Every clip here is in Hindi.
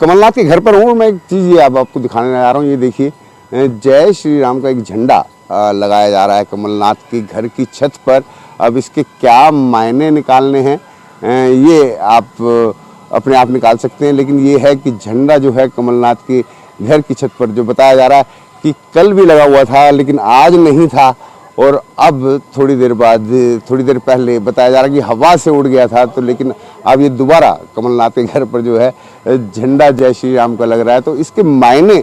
कमलनाथ के घर पर हूँ मैं। एक चीज़ ये आपको दिखाने जा रहा हूँ। ये देखिए, जय श्री राम का एक झंडा लगाया जा रहा है कमलनाथ के घर की छत पर। अब इसके क्या मायने निकालने हैं ये आप अपने आप निकाल सकते हैं, लेकिन ये है कि झंडा जो है कमलनाथ के घर की छत पर, जो बताया जा रहा है कि कल भी लगा हुआ था लेकिन आज नहीं था, और अब थोड़ी देर पहले बताया जा रहा है कि हवा से उड़ गया था, तो लेकिन अब ये दोबारा कमलनाथ के घर पर जो है झंडा जय श्री राम का लग रहा है। तो इसके मायने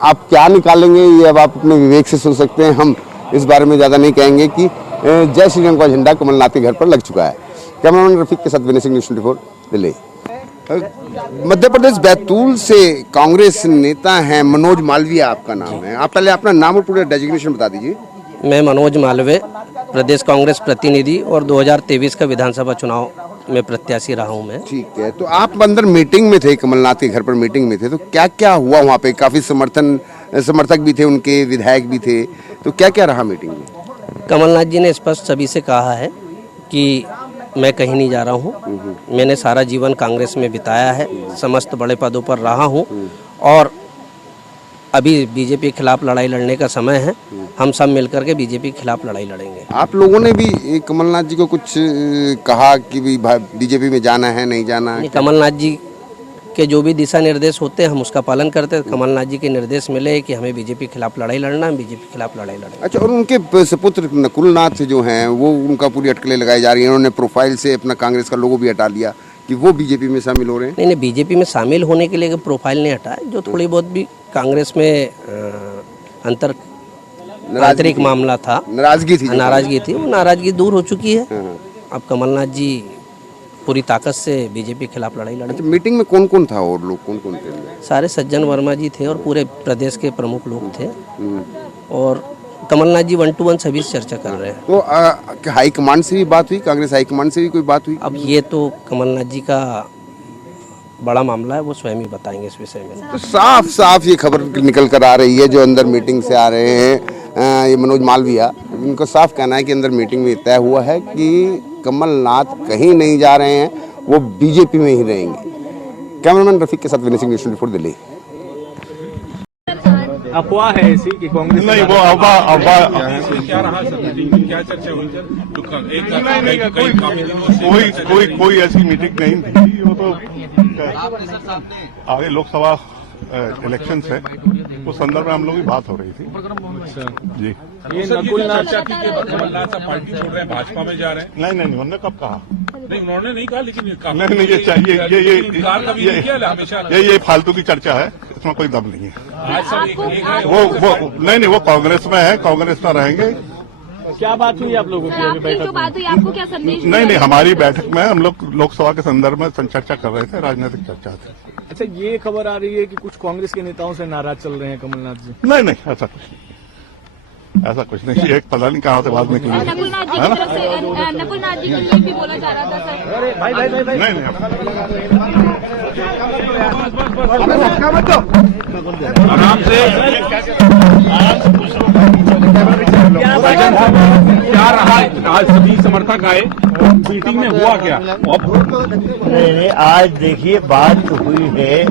आप क्या निकालेंगे ये अब आप अपने विवेक से सोच सकते हैं। हम इस बारे में ज़्यादा नहीं कहेंगे कि जय श्री राम का झंडा कमलनाथ के घर पर लग चुका है। कैमरामैन रफीक के साथ विनय सिंह, न्यूज़ 24 दिल्ली। मध्य प्रदेश बैतूल से कांग्रेस नेता हैं मनोज मालवीय, आपका नाम है। आप पहले अपना नाम और पूरा डेजिग्नेशन बता दीजिए। मैं मनोज मालवीय, प्रदेश कांग्रेस प्रतिनिधि और 2023 का विधानसभा चुनाव में प्रत्याशी रहा हूं मैं। ठीक है, तो आप अंदर मीटिंग में थे, कमलनाथ के घर पर मीटिंग में थे, तो क्या क्या हुआ वहाँ पे? काफी समर्थक भी थे उनके, विधायक भी थे, तो क्या क्या रहा मीटिंग में? कमलनाथ जी ने स्पष्ट सभी से कहा है कि मैं कहीं नहीं जा रहा हूँ। मैंने सारा जीवन कांग्रेस में बिताया है, समस्त बड़े पदों पर रहा हूँ और अभी बीजेपी के खिलाफ लड़ाई लड़ने का समय है। हम सब मिलकर के बीजेपी के खिलाफ लड़ाई लड़ेंगे। आप लोगों ने भी कमलनाथ जी को कुछ कहा कि बीजेपी में जाना है, नहीं जाना? कमलनाथ जी के जो भी दिशा निर्देश होते हैं हम उसका पालन करते हैं। कमलनाथ जी के निर्देश मिले कि हमें बीजेपी के खिलाफ लड़ाई लड़ना है, बीजेपी के खिलाफ लड़ाई लड़ना। अच्छा, और उनके सुपुत्र नकुलनाथ जो हैं वो, उनका पूरी अटकलें लगाई जा रही हैं। उन्होंने प्रोफाइल से अपना कांग्रेस का लोगो भी हटा लिया कि वो बीजेपी में शामिल हो रहे हैं। नहीं, बीजेपी में शामिल होने के लिए प्रोफाइल नहीं हटाया, जो थोड़ी बहुत भी कांग्रेस में आंतरिक मामला था, नाराजगी थी, वो नाराजगी दूर हो चुकी है। अब कमलनाथ जी पूरी ताकत से बीजेपी के खिलाफ लड़ाई लड़े। अच्छा, मीटिंग में कौन कौन था और लोग कौन कौन थे? सारे सज्जन वर्मा जी थे और पूरे प्रदेश के प्रमुख लोग थे और कमलनाथ जी 1-to-1 सभी से चर्चा कर रहे हैं। तो हाईकमान से भी बात हुई, कांग्रेस हाईकमान से भी कोई बात हुई? अब ये तो कमलनाथ जी का बड़ा मामला है, वो स्वयं ही बताएंगे इस विषय में। तो साफ साफ ये खबर निकल कर आ रही है, जो अंदर मीटिंग से आ रहे हैं ये मनोज मालवीय, इनको साफ कहना है कि अंदर मीटिंग में तय हुआ है कि कमलनाथ कहीं नहीं जा रहे हैं, वो बीजेपी में ही रहेंगे। कैमरामैन रफीक के साथ विनय सिंह, न्यूज़ 24 दिल्ली। अफवाह है ऐसी कि कांग्रेस नहीं, वो अफवाह क्या रहा सर? मीटिंग में क्या चर्चा हुई सर? कोई ऐसी मीटिंग नहीं थी। वो तो आगे लोकसभा इलेक्शन है, उस संदर्भ में हम लोग की बात हो रही थी जी। ये नकुलनाथ कमलनाथ साहब पार्टी छोड़ रहे हैं, भाजपा में जा रहे हैं? नहीं, उन्होंने कब कहा? नहीं, उन्होंने नहीं कहा, लेकिन नहीं, ये चाहिए ये फालतू की चर्चा है, इसमें कोई दम नहीं है। आज सब वो नहीं, वो कांग्रेस में है, कांग्रेस में रहेंगे। क्या बात हुई आप लोगों की बैठक में? बात हुई, आपको क्या संदेश? नहीं, हमारी बैठक में हम लोग लोकसभा के संदर्भ में चर्चा कर रहे थे, राजनीतिक चर्चा थी। अच्छा, ये खबर आ रही है कि कुछ कांग्रेस के नेताओं से नाराज चल रहे हैं कमलनाथ जी। नहीं, ऐसा कुछ नहीं। एक पता नहीं कहाँ से बात निकली है। नकुलनाथ जी की तरफ से नकुलनाथ जी के लिए भी बोला जा रहा था सर। नहीं, आराम से क्या रहा? आज सभी समर्थक आए, मीटिंग में हुआ क्या? नहीं, आज देखिए बात हुई है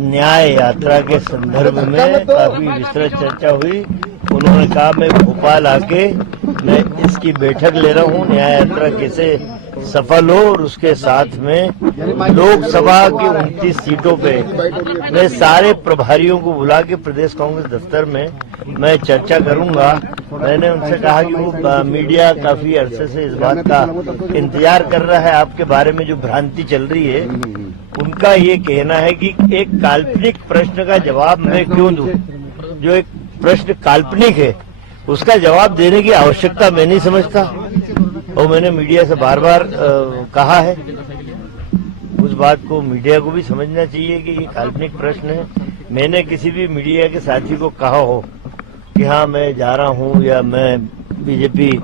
न्याय यात्रा के संदर्भ में, काफी विस्तृत चर्चा हुई। उन्होंने कहा मैं भोपाल आके मैं इसकी बैठक ले रहा हूँ, न्याय यात्रा कैसे सफल हो, और उसके साथ में लोकसभा की 29 सीटों पे मैं सारे प्रभारियों को बुला के प्रदेश कांग्रेस दफ्तर में मैं चर्चा करूंगा। मैंने उनसे कहा कि वो मीडिया काफी अरसे से इस बात का इंतजार कर रहा है, आपके बारे में जो भ्रांति चल रही है। उनका ये कहना है कि एक काल्पनिक प्रश्न का जवाब मैं क्यों दूं? जो एक प्रश्न काल्पनिक है उसका जवाब देने की आवश्यकता मैं नहीं समझता, और मैंने मीडिया से बार बार कहा है। उस बात को मीडिया को भी समझना चाहिए कि ये काल्पनिक प्रश्न है। मैंने किसी भी मीडिया के साथी को कहा हो कि हाँ मैं जा रहा हूँ या मैं बीजेपी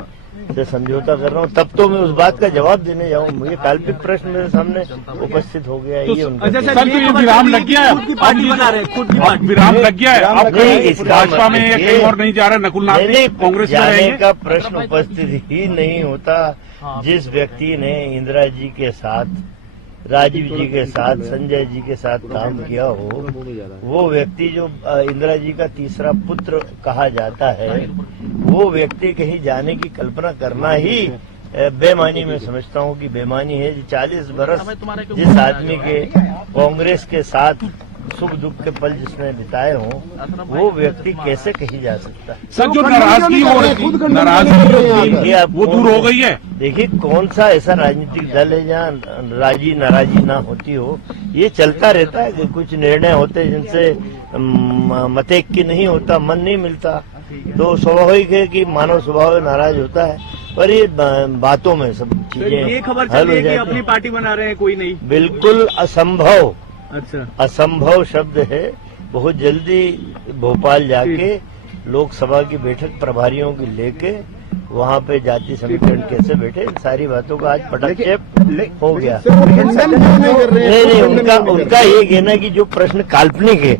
से समझौता कर रहा हूँ, तब तो मैं उस बात का जवाब देने जाऊँ। मुझे काल्पनिक प्रश्न मेरे सामने उपस्थित हो गया है। ये उनका विराम लग गया है, विराम लग गया है। आप भाजपा में या कहीं और नहीं जा रहे? नकुलनाथ कांग्रेस में जाने का प्रश्न उपस्थित ही नहीं होता। जिस व्यक्ति ने इंदिरा जी के साथ राजीव जी के साथ, संजय जी के साथ काम किया हो, वो व्यक्ति जो इंदिरा जी का तीसरा पुत्र कहा जाता है, वो व्यक्ति कहीं जाने की कल्पना करना ही बेमानी में समझता हूँ कि बेमानी है। 40 बरस जिस आदमी के कांग्रेस के साथ सुख दुख के पल जिसने बिताए हों, वो व्यक्ति कैसे कहीं जा सकता है। सर, जो नाराजगी हो रही थी, नाराजगी जो थी, वो दूर हो गई है। देखिए, कौन सा ऐसा राजनीतिक दल है जहाँ राजी नाराजी ना होती हो। ये चलता रहता है कि कुछ निर्णय होते जिनसे मतेक की नहीं होता, मन नहीं मिलता, तो स्वाभाविक है कि मानव स्वभाव नाराज होता है। पर ये बातों में सब चीजें ये खबर चल रही है कि अपनी पार्टी बना रहे हैं, कोई नहीं। बिल्कुल असंभव, अच्छा, असंभव शब्द है। बहुत जल्दी भोपाल जाके लोकसभा की बैठक प्रभारियों की लेके वहाँ पे जाति समीकरण कैसे बैठे, इन सारी बातों का आज पटक्षेप हो गया। नहीं, उनका ये कहना कि जो प्रश्न काल्पनिक है,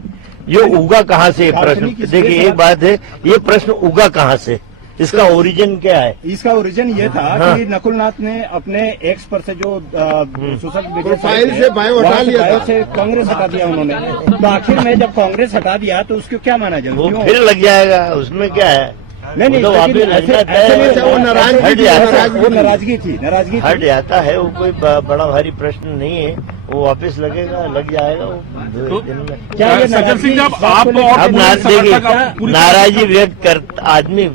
ये उगा कहाँ से प्रश्न। देखिए, एक बात है, ये प्रश्न उगा कहाँ से, इसका ओरिजिन क्या है? इसका ओरिजिन ये था कि नकुलनाथ ने अपने एक्स पर से जो सोशल प्रोफाइल से बायो हटा लिया था, से कांग्रेस हटा दिया उन्होंने। तो आखिर में जब कांग्रेस हटा दिया तो उसको क्या माना जाए? वो फिर लग जाएगा, उसमें क्या है? नहीं, तो ऐसे वो नाराजगी थी, हट जाता है। वो कोई बड़ा भारी प्रश्न नहीं है, वो वापस लगेगा, लग जाएगा वो दिन में। सज्जन सिंह, जब आप अब नाराजी आदमी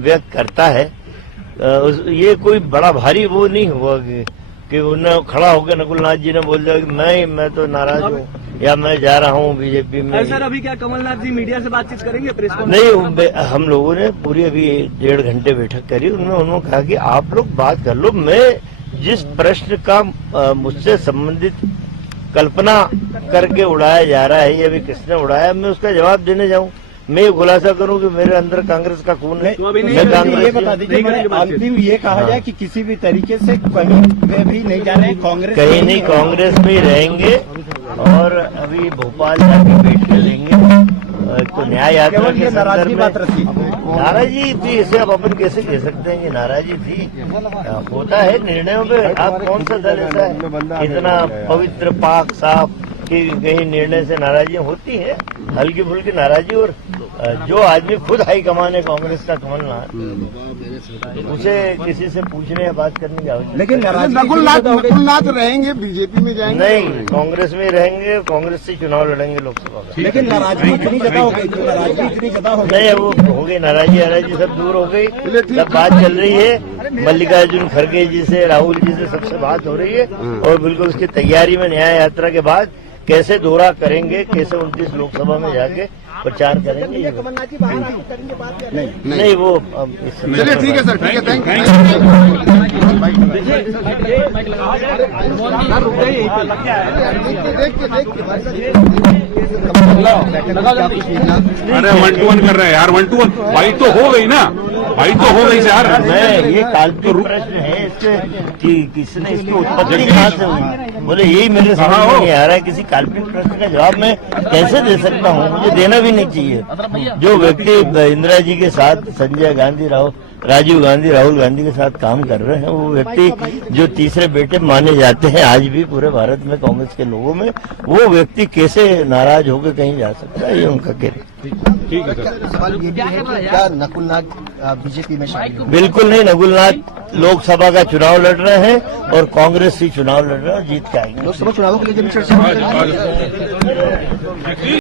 व्यक्त करता है, ये कोई बड़ा भारी वो नहीं हुआ कि उन्हें खड़ा होकर नकुलनाथ जी ने बोल दिया कि मैं तो नाराज हूँ या मैं जा रहा हूँ बीजेपी में। सर, अभी क्या कमलनाथ जी मीडिया से बातचीत करेंगे? प्रेस नहीं, हम लोगों ने पूरी अभी 1.5 घंटे बैठक करी। उन्होंने कहा कि आप लोग बात कर लो, मैं जिस प्रश्न का मुझसे संबंधित कल्पना करके उड़ाया जा रहा है, ये भी किसने उड़ाया, मैं उसका जवाब देने जाऊं, मैं ये खुलासा करूं कि मेरे अंदर कांग्रेस का खून है। ये बता दीजिए, अंतिम ये कहा जाए कि किसी भी तरीके से कहीं पे भी नहीं जाने, कांग्रेस कहीं नहीं, कांग्रेस में ही रहेंगे और अभी भोपाल जाके बैठ के लेंगे। तो न्याय यात्रा के नाराजगी बात रखी, नाराजी थी, इसे अब अपन कैसे कह सकते हैं कि नाराजी थी? होता है निर्णयों में। आप कौन सा दल ऐसा है इतना पवित्र पाक साफ कि कहीं निर्णय से नाराजियां होती है? हल्की फुल्की नाराजी। और जो आदमी खुद हाईकमान है कांग्रेस का, कमलनाथ, उसे किसी से पूछने या बात करने की आवश्यकता। लेकिन नकुलनाथ रहेंगे, बीजेपी में जाएंगे? नहीं, कांग्रेस में रहेंगे, कांग्रेस से चुनाव लड़ेंगे लोकसभा का। लेकिन नाराजगी इतनी ज्यादा हो गई, नहीं, वो हो गई नाराजी सब दूर हो गई। सब बात चल रही है, मल्लिकार्जुन खड़गे जी से, राहुल जी से सबसे बात हो रही है और बिल्कुल उसकी तैयारी में न्याय यात्रा के बाद कैसे दौरा करेंगे, कैसे 29 लोकसभा में जाके प्रचार करेंगे। नहीं, वो चलिए ठीक है सर, ठीक है, थैंक अरे 1-to-1 कर रहे हैं यार, 1-to-1 भाई तो हो गई ना, भाई तो हो गई यार। मैं ये काल्पनिक प्रश्न है इससे कि किसने इसकी उत्पत्ति कहाँ से हुई, बोले यही मेरे समझ में नहीं आ रहा है। किसी काल्पनिक प्रश्न का जवाब मैं कैसे दे सकता हूँ? मुझे देना भी नहीं चाहिए। जो व्यक्ति इंदिरा जी के साथ, संजय गांधी, राजीव गांधी, राहुल गांधी के साथ काम कर रहे हैं, वो व्यक्ति जो तीसरे बेटे माने जाते हैं आज भी पूरे भारत में कांग्रेस के लोगों में, वो व्यक्ति कैसे नाराज होकर कहीं जा सकता है? ये उनका कहना। ठीक है सर। सवाल ये भी है कि क्या नकुलनाथ बीजेपी में शामिल? बिल्कुल नहीं, नकुलनाथ लोकसभा का चुनाव लड़ रहे हैं और कांग्रेस से चुनाव लड़ रहे हैं और जीत के आएंगे। लोकसभा चुनावों के लिए जब चर्चा